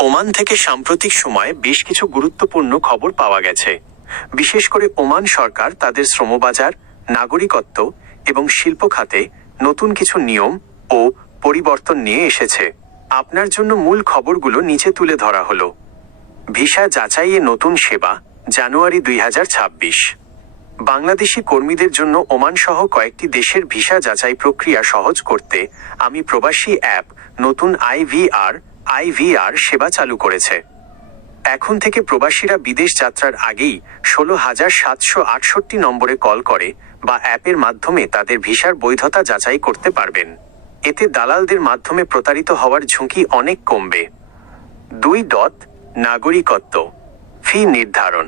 Oman থেকে সাম্প্রতিক সময়ে বেশ কিছু গুরুত্বপূর্ণ খবর পাওয়া গেছে। বিশেষ করে ওমান সরকার তাদের শ্রমবাজার, নাগরিকত্ব এবং শিল্প খাতে নতুন কিছু নিয়ম ও পরিবর্তন নিয়ে এসেছে। আপনার জন্য মূল খবরগুলো নিচে তুলে ধরা হলো। ভিসা যাচাইয়ে নতুন সেবা, জানুয়ারি 2026। বাংলাদেশি কর্মীদের জন্য ওমান সহ কয়েকটি দেশের ভিসা যাচাই প্রক্রিয়া সহজ করতে আমি প্রবাসী অ্যাপ নতুন আইভিআর সেবা চালু করেছে। এখন থেকে প্রবাসীরা বিদেশ যাত্রার আগেই 16,768 নম্বরে কল করে বা অ্যাপের মাধ্যমে তাদের ভিসার বৈধতা যাচাই করতে পারবেন। এতে দালালদের মাধ্যমে প্রতারিত হওয়ার ঝুঁকি অনেক কমবে। 2. নাগরিকত্ব ফি নির্ধারণ।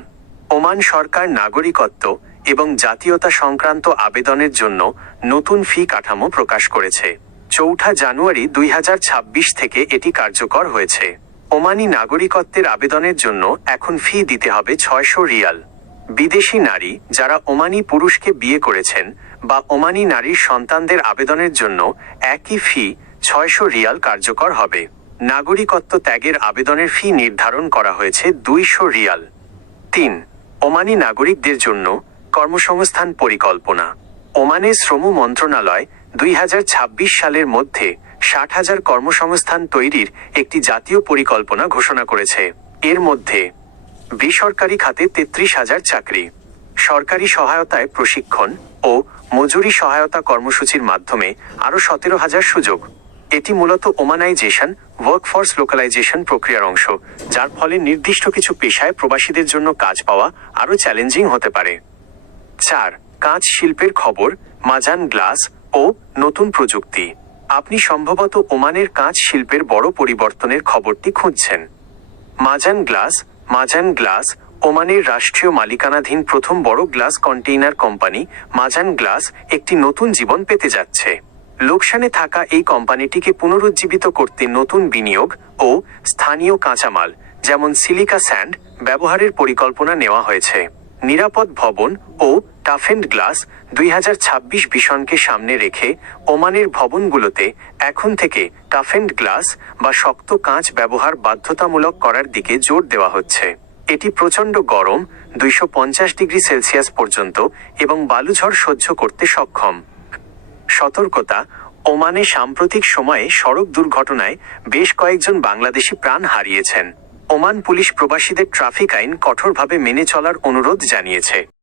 ওমান সরকার নাগরিকত্ব এবং জাতীয়তা সংক্রান্ত আবেদনের জন্য নতুন ফি কাঠামো প্রকাশ করেছে। 4 জানুয়ারি 2026 থেকে এটি কার্যকর হয়েছে। ওমানি নাগরিকত্বের আবেদনের জন্য এখন ফি দিতে হবে 600 রিয়াল। বিদেশি নারী যারা ওমানি পুরুষকে বিয়ে করেছেন বা ওমানি নারীর সন্তানদের আবেদনের জন্য একই ফি 600 রিয়াল কার্যকর হবে। নাগরিকত্ব ত্যাগের আবেদনের ফি নির্ধারণ করা হয়েছে 200 রিয়াল। 3. ওমানি নাগরিকদের জন্য কর্মসংস্থান পরিকল্পনা। ওমানের শ্রম মন্ত্রণালয় 2026 সালের মধ্যে 60,000 কর্মসংস্থান তৈরির একটি জাতীয় পরিকল্পনা ঘোষণা করেছে। এর মধ্যে বেসরকারি খাতে 33,000 চাকরি, সরকারি সহায়তায় প্রশিক্ষণ ও মজুরি সহায়তা কর্মসূচির মাধ্যমে আরও 17,000 সুযোগ। এটি মূলত ওমানাইজেশন ওয়ার্কফোর্স লোকালাইজেশন প্রক্রিয়ার অংশ, যার ফলে নির্দিষ্ট কিছু পেশায় প্রবাসীদের জন্য কাজ পাওয়া আরও চ্যালেঞ্জিং হতে পারে। 4. কাঁচ শিল্পের খবর, মাজান গ্লাস ও নতুন প্রযুক্তি। আপনি সম্ভবত ওমানের কাঁচ শিল্পের বড় পরিবর্তনের খবরটি খুঁজছেন। মাজান গ্লাস ওমানের রাষ্ট্রীয় মালিকানাধীন প্রথম বড় গ্লাস কন্টেইনার কোম্পানি। মাজান গ্লাস একটি নতুন জীবন পেতে যাচ্ছে। লোকসানে থাকা এই কোম্পানিটিকে পুনরুজ্জীবিত করতে নতুন বিনিয়োগ ও স্থানীয় কাঁচামাল যেমন সিলিকা স্যান্ড ব্যবহারের পরিকল্পনা নেওয়া হয়েছে। নিরাপদ ভবন ও টাফেন্ড গ্লাস 2026 ভিশনকে সামনে রেখে ওমানের ভবনগুলোতে এখন থেকে টাফেন্ড গ্লাস বা শক্ত কাঁচ ব্যবহার বাধ্যতামূলক করার দিকে জোর দেওয়া হচ্ছে। এটি প্রচণ্ড গরম 250 ডিগ্রি সেলসিয়াস পর্যন্ত এবং বালুঝড় সহ্য করতে সক্ষম। সতর্কতা, ওমানে সাম্প্রতিক সময়ে সড়ক দুর্ঘটনায় বেশ কয়েকজন বাংলাদেশি প্রাণ হারিয়েছেন। ওমান পুলিশ প্রবাসীদের ট্রাফিক আইন কঠোরভাবে মেনে চলার অনুরোধ জানিয়েছে।